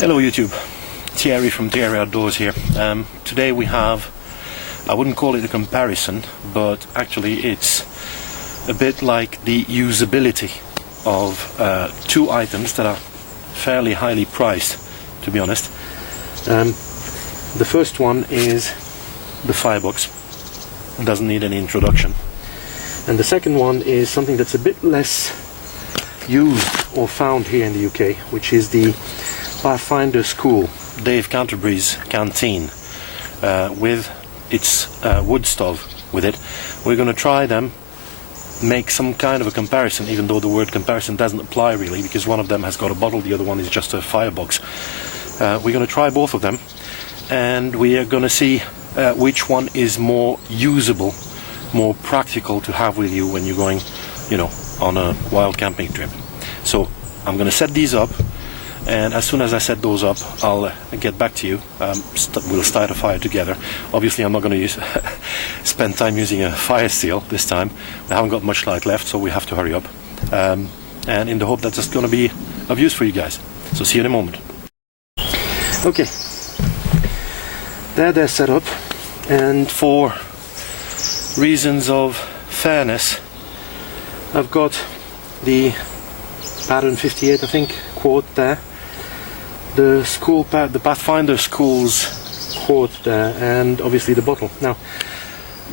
Hello YouTube, Thierry from Thierry Outdoors here. Today we have, I wouldn't call it a comparison, but actually it's a bit like the usability of two items that are fairly highly priced, to be honest. The first one is the firebox. It doesn't need any introduction. And the second one is something that's a bit less used or found here in the UK, which is the Pathfinder School, Dave Canterbury's canteen, with its wood stove with it. We're going to try them, make some kind of a comparison, even though the word comparison doesn't apply really, because one of them has got a bottle, the other one is just a firebox. We're going to try both of them, and we are going to see which one is more usable, more practical to have with you when you're going, on a wild camping trip. So I'm going to set these up, and as soon as I set those up, I'll get back to you. We'll start a fire together. Obviously I'm not going to spend time using a fire steel this time. I haven't got much light left, so we have to hurry up, and in the hope that it's going to be of use for you guys. So see you in a moment. Okay, they're set up, and for reasons of fairness I've got the pattern 58, I think, quote there, the Pathfinder School's quote there, and obviously the bottle. Now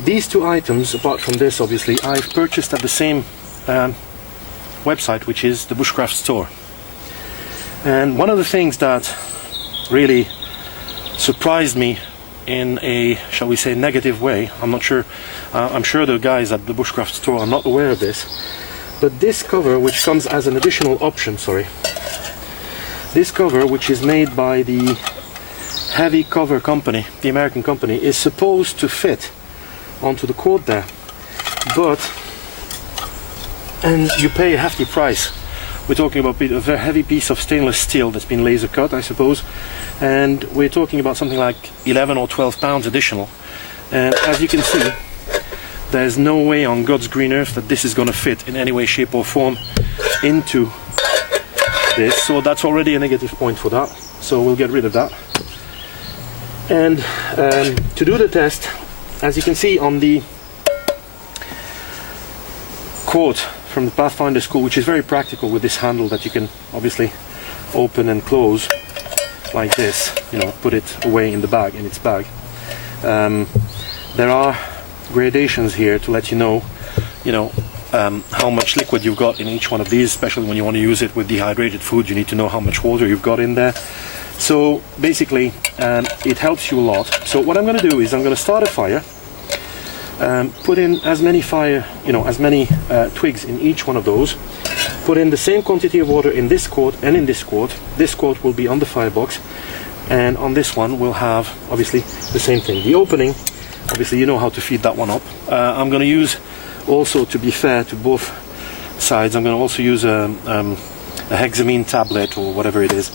these two items, apart from this obviously, I've purchased at the same website, which is the Bushcraft store. And one of the things that really surprised me in a, shall we say, negative way, I'm not sure, I'm sure the guys at the Bushcraft store are not aware of this, but this cover, which comes as an additional option, this cover, which is made by the Heavy Cover company, the American company, is supposed to fit onto the quote there, and you pay a hefty price. We're talking about a very heavy piece of stainless steel that's been laser cut, I suppose, and we're talking about something like 11 or 12 pounds additional. And as you can see, there's no way on God's green earth that this is going to fit in any way, shape or form into this, so that's already a negative point for that, so we'll get rid of that. And to do the test, as you can see on the quote from the Pathfinder School, which is very practical with this handle that you can obviously open and close like this, put it away in the bag, in its bag. There are gradations here to let you know, how much liquid you've got in each one of these, especially when you want to use it with dehydrated food. You need to know how much water you've got in there. So basically it helps you a lot. So what I'm going to do is I'm going to start a fire, put in as many twigs in each one of those, put in the same quantity of water in this quart and in this quart. This quart will be on the firebox, and on this one we'll have obviously the same thing. The opening, obviously you know how to feed that one up. I'm going to use, also to be fair to both sides, I'm going to also use a hexamine tablet or whatever it is,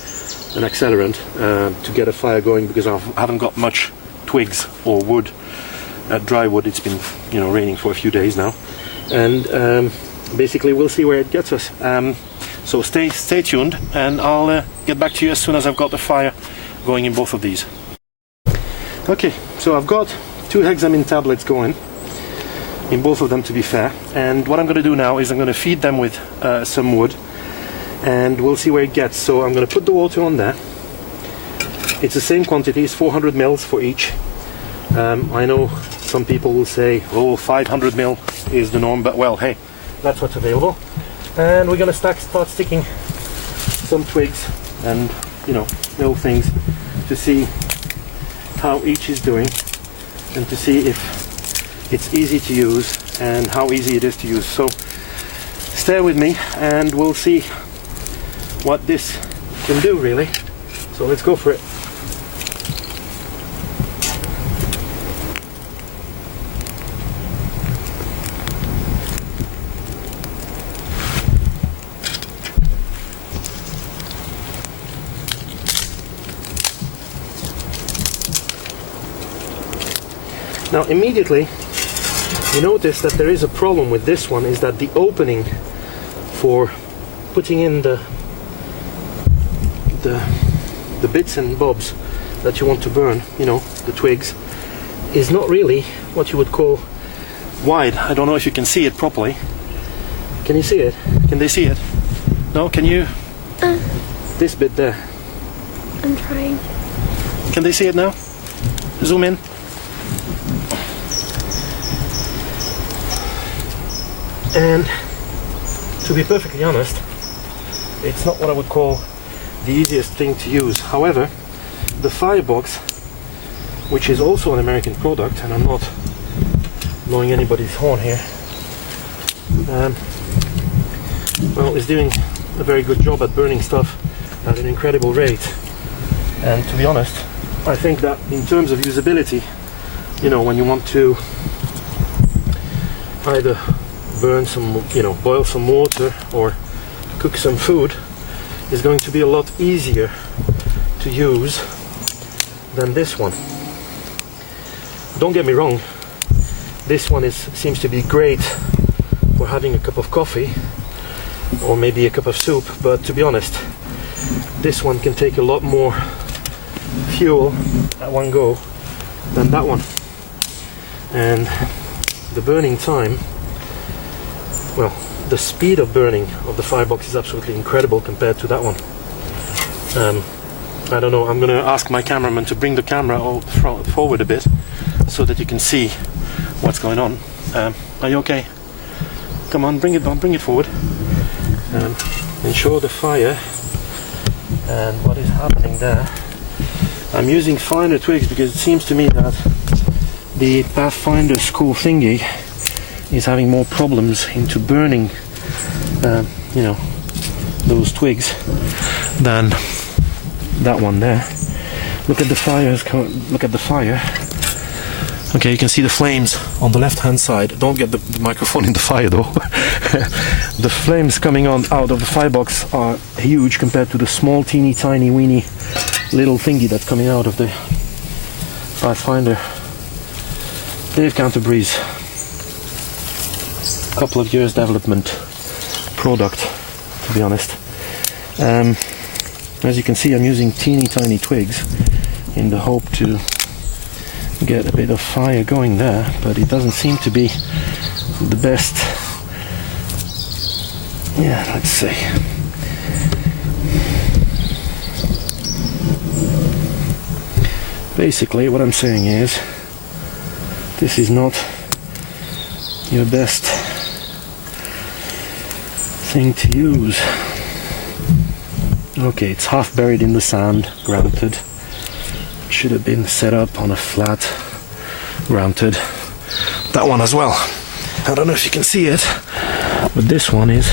an accelerant, to get a fire going, because I haven't got much twigs or wood, dry wood. It's been raining for a few days now, and basically we'll see where it gets us. So stay tuned, and I'll get back to you as soon as I've got the fire going in both of these. Okay, so I've got 2 hexamine tablets going in both of them, to be fair, and what I'm going to do now is I'm going to feed them with some wood, and we'll see where it gets. So I'm going to put the water on there. It's the same quantity, it's 400 mils for each. I know some people will say, oh, 500 mil is the norm, but well, hey, that's what's available. And we're going to start sticking some twigs and little things to see how each is doing, and to see if it's easy to use and how easy it is to use. So stay with me and we'll see what this can do really. So let's go for it. Now immediately you notice that there is a problem with this one, is that the opening for putting in the the bits and bobs that you want to burn, you know, the twigs, is not really what you would call wide. I don't know if you can see it properly. Can you see it? Can they see it? No? Can you? This bit there. I'm trying. Can they see it now? Zoom in. And to be perfectly honest, it's not what I would call the easiest thing to use. However, the firebox, which is also an American product, and I'm not blowing anybody's horn here, well, is doing a very good job at burning stuff at an incredible rate. And to be honest, I think that in terms of usability, you know, when you want to either burn some, you know, boil some water or cook some food, is going to be a lot easier to use than this one. Don't get me wrong, this one seems to be great for having a cup of coffee or maybe a cup of soup, but to be honest, this one can take a lot more fuel at one go than that one. And the burning time, well, the speed of burning of the firebox is absolutely incredible compared to that one. I don't know, I'm going to ask my cameraman to bring the camera forward a bit so that you can see what's going on. Are you okay? Come on, bring it forward. And show the fire and what is happening there. I'm using finer twigs because it seems to me that the Pathfinder school thingy is having more problems into burning, you know, those twigs than that one there. Look at the fires. Look at the fire. Okay, you can see the flames on the left-hand side. Don't get the microphone in the fire though. The flames coming out of the firebox are huge compared to the small, teeny, tiny, weeny little thingy that's coming out of the Pathfinder. Dave Canterbury's couple of years development product, to be honest. As you can see, I'm using teeny tiny twigs in the hope to get a bit of fire going there, but it doesn't seem to be the best. Yeah, let's see. Basically, what I'm saying is, this is not your best thing to use. Okay, it's half buried in the sand, granted. Should have been set up on a flat, granted. That one as well. I don't know if you can see it, but this one is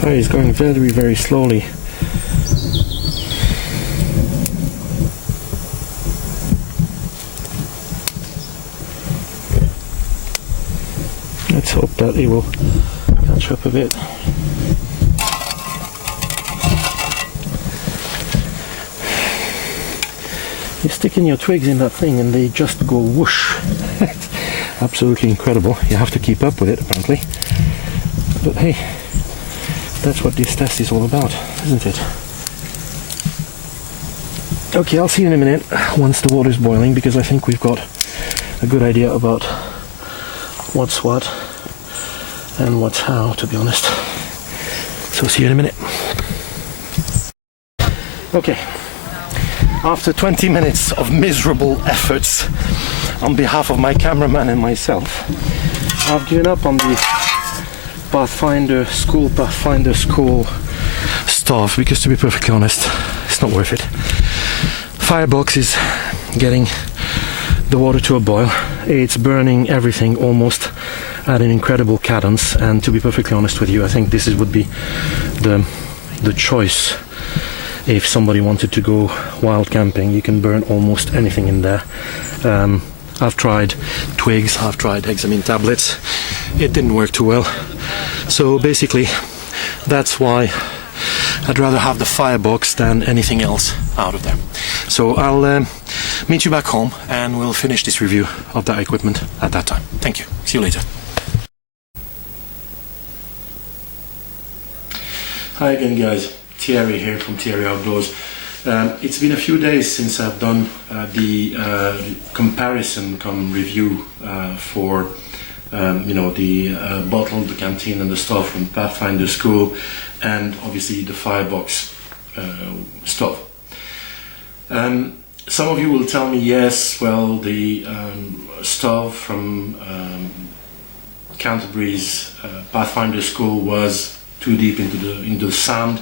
fire is going very, very slowly. Let's hope that it will catch up a bit. You're sticking your twigs in that thing and they just go whoosh. Absolutely incredible. You have to keep up with it, apparently. But hey, that's what this test is all about, isn't it? Okay, I'll see you in a minute once the water's boiling, because I think we've got a good idea about what's what and what's how, to be honest. So see you in a minute. Okay, after 20 minutes of miserable efforts on behalf of my cameraman and myself, I've given up on the Pathfinder school stuff, because to be perfectly honest, it's not worth it. Firebox is getting the water to a boil. It's burning everything almost at an incredible cadence, and to be perfectly honest with you, I think this would be the choice if somebody wanted to go wild camping. You can burn almost anything in there. I've tried twigs, I've tried hexamine tablets. It didn't work too well. So basically, that's why I'd rather have the firebox than anything else out of there. So I'll meet you back home and we'll finish this review of that equipment at that time. Thank you. See you later. Hi again guys, Thierry here from Thierry Outdoors. It's been a few days since I've done the comparison review for the bottle, the canteen and the stuff from Pathfinder School, and obviously the firebox stuff. Some of you will tell me, yes, well, the stuff from Canterbury's Pathfinder School was too deep into the sand.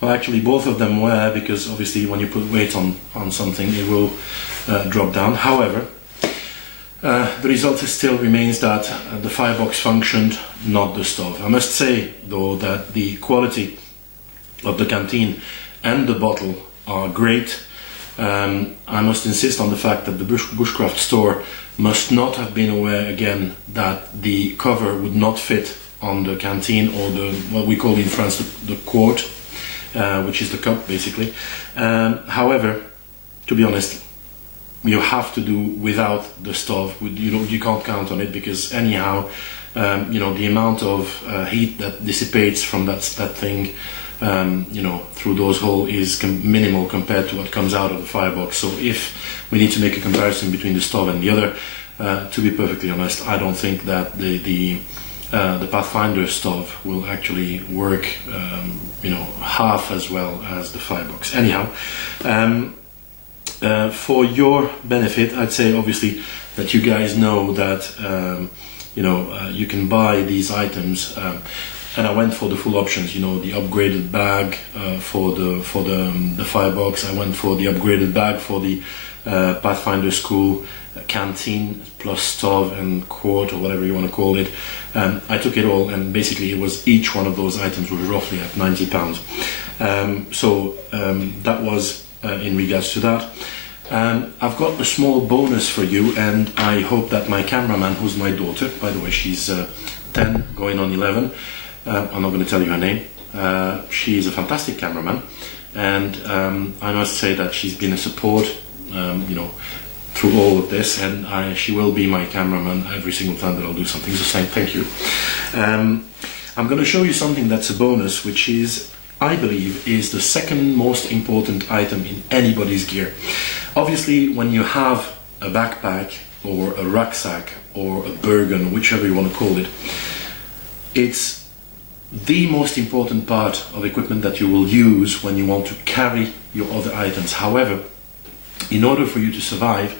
Well, actually both of them were, because obviously when you put weight on something it will drop down. However, the result still remains that the firebox functioned, not the stove. I must say though that the quality of the canteen and the bottle are great. I must insist on the fact that the Bushcraft store must not have been aware again that the cover would not fit on the canteen, or what we call in France the quart, which is the cup basically. However, to be honest, you have to do without the stove. You can't count on it, because anyhow, the amount of heat that dissipates from that thing, through those holes is minimal compared to what comes out of the firebox. So if we need to make a comparison between the stove and the other, to be perfectly honest, I don't think that the Pathfinder stove will actually work, half as well as the firebox. Anyhow, for your benefit, I'd say obviously that you guys know that you can buy these items, and I went for the full options. The upgraded bag for the firebox. I went for the upgraded bag for the Pathfinder School canteen plus stove and quart, or whatever you want to call it. I took it all, and basically it was, each one of those items was roughly at £90. So that was in regards to that. I've got a small bonus for you, and I hope that my cameraman, who's my daughter, by the way, she's 10 going on 11, I'm not going to tell you her name. She's a fantastic cameraman, and I must say that she's been a support through all of this, and she will be my cameraman every single time that I'll do something, so saying thank you. I'm going to show you something that's a bonus, which is, I believe, is the second most important item in anybody's gear. Obviously, when you have a backpack or a rucksack or a Bergen, whichever you want to call it, it's the most important part of equipment that you will use when you want to carry your other items. However, in order for you to survive,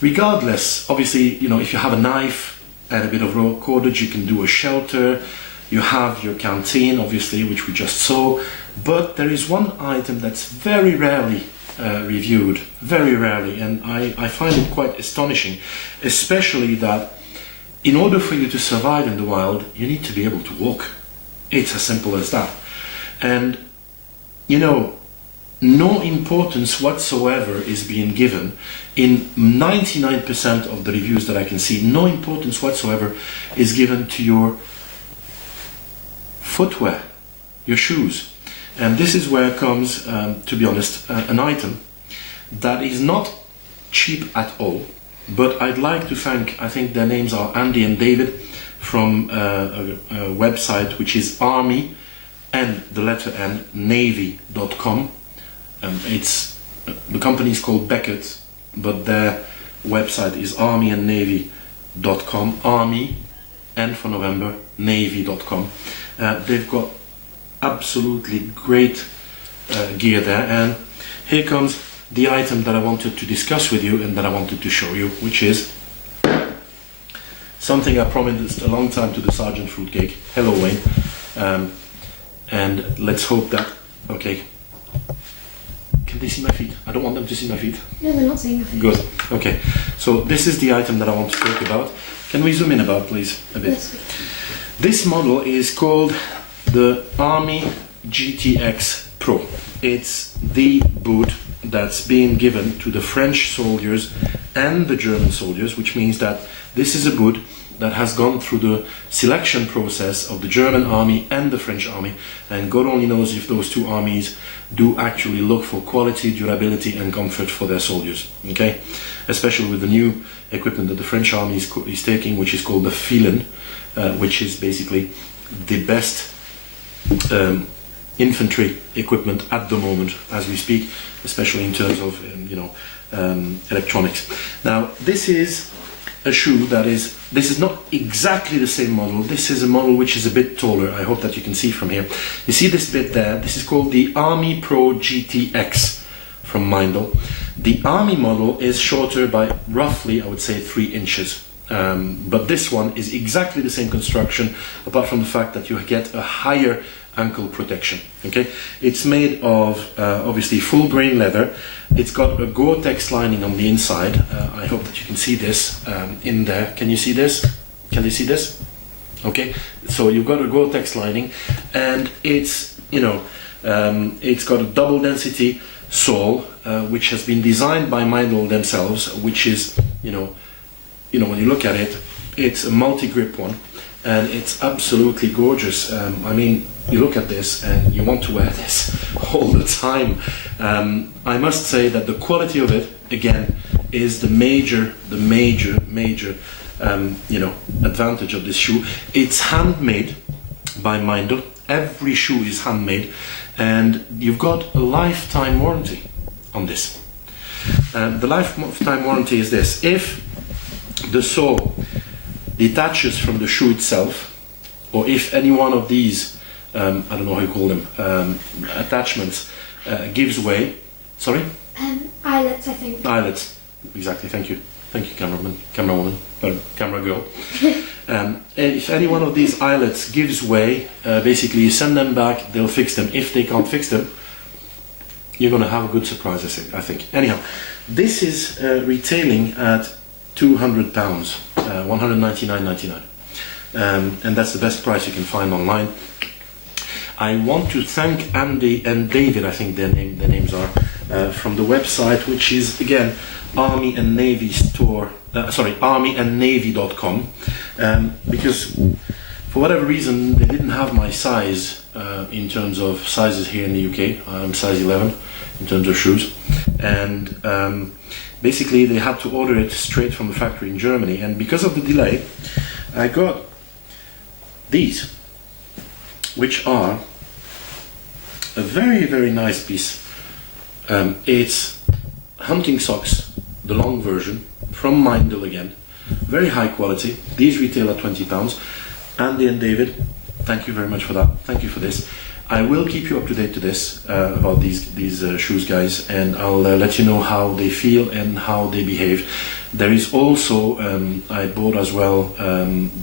regardless, obviously, if you have a knife and a bit of raw cordage, you can do a shelter. You have your canteen, obviously, which we just saw, but there is one item that's very rarely reviewed, very rarely, and I find it quite astonishing, especially that in order for you to survive in the wild, you need to be able to walk. It's as simple as that. And no importance whatsoever is being given in 99% of the reviews that I can see. No importance whatsoever is given to your footwear, your shoes. And this is where comes, to be honest, an item that is not cheap at all, but I'd like to thank, I think their names are Andy and David, from a website which is Army and the letter N, Navy.com. It's the company is called Beckett, but their website is armyandnavy.com. Army, N for November, Navy.com. They've got absolutely great gear there, and here comes the item that I wanted to discuss with you and that I wanted to show you, which is something I promised a long time to the Sergeant Fruitcake. Hello, Wayne. And let's hope that, okay. Can they see my feet? I don't want them to see my feet. No, they're not seeing your feet. Good. Okay. So this is the item that I want to talk about. Can we zoom in about, please, a bit? Yes. This model is called the Army GTX Pro. It's the boot that's being given to the French soldiers and the German soldiers, which means that this is a boot that has gone through the selection process of the German army and the French army, and God only knows if those two armies do actually look for quality, durability and comfort for their soldiers, okay? Especially with the new equipment that the French army is taking, which is called the Filen, which is basically the best infantry equipment at the moment as we speak, especially in terms of electronics. Now this is a shoe this is not exactly the same model. This is a model which is a bit taller. I hope that you can see from here. You see this bit there? This is called the Army Pro GTX from Meindl. The Army model is shorter by roughly, I would say, 3 inches. But this one is exactly the same construction, apart from the fact that you get a higher ankle protection. Okay, it's made of obviously full grain leather. It's got a Gore-Tex lining on the inside. I hope that you can see this in there. Can you see this? Can you see this? Okay, so you've got a Gore-Tex lining, and it's it's got a double density sole, which has been designed by Meindl themselves, which is when you look at it, it's a multi-grip one, and it's absolutely gorgeous. I mean, you look at this and you want to wear this all the time. I must say that the quality of it, again, is the major advantage of this shoe. It's handmade by Meindl. Every shoe is handmade, and you've got a lifetime warranty on this. The lifetime warranty is this: if the sole detaches from the shoe itself, or if any one of these, I don't know how you call them, attachments, gives way. Sorry? Eyelets, I think. Eyelets, exactly, thank you. Thank you, camerawoman, camera girl. If any one of these eyelets gives way, basically you send them back, they'll fix them. If they can't fix them, you're going to have a good surprise, I think. Anyhow, this is retailing at £200, £199.99, and that's the best price you can find online. I want to thank Andy and David, I think their names are, from the website, which is again Army and Navy store. armyandnavy.com, because for whatever reason they didn't have my size in terms of sizes here in the UK. I'm size 11 in terms of shoes, and basically they had to order it straight from the factory in Germany, and because of the delay I got these, which are a very nice piece. It's hunting socks, the long version, from Meindl again, very high quality. These retail at £20. Andy and David, thank you very much for that. Thank you for this. I will keep you up to date to this about these shoes, guys, and I'll let you know how they feel and how they behave. There is also, I bought as well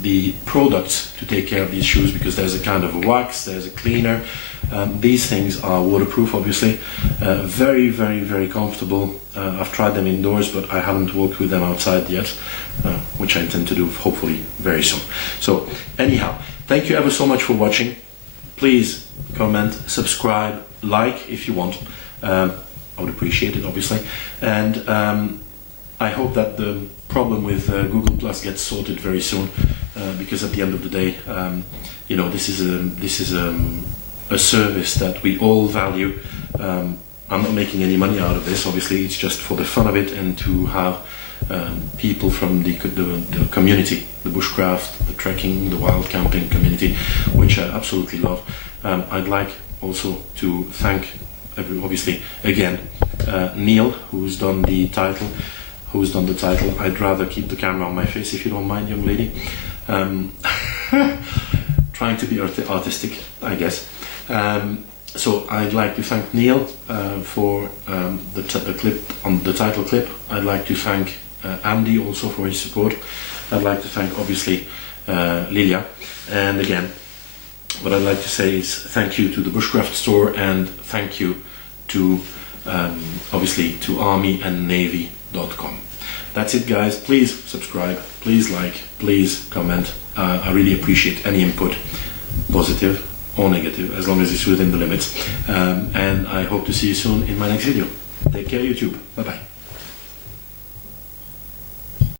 the products to take care of these shoes, because there's a kind of a wax, there's a cleaner. These things are waterproof, obviously. Very comfortable. I've tried them indoors, but I haven't walked with them outside yet, which I intend to do hopefully very soon. So anyhow, thank you ever so much for watching. Please comment, subscribe, like if you want. I would appreciate it, obviously. And I hope that the problem with Google Plus gets sorted very soon, because at the end of the day, this is a service that we all value. I'm not making any money out of this, obviously. It's just for the fun of it, and to have people from the community, the bushcraft, the trekking, the wild camping community, which I absolutely love. I'd like also to thank, obviously, again, Neil, who's done the title. I'd rather keep the camera on my face, if you don't mind, young lady. Trying to be artistic, I guess. So I'd like to thank Neil for the clip on the title clip. I'd like to thank Andy also for his support. I'd like to thank, obviously, Lilia. And again, what I'd like to say is thank you to the Bushcraft store, and thank you to obviously to armyandnavy.com. That's it, guys. Please subscribe, please like, please comment. I really appreciate any input, positive or negative, as long as it's within the limits. And I hope to see you soon in my next video. Take care, YouTube. Bye bye.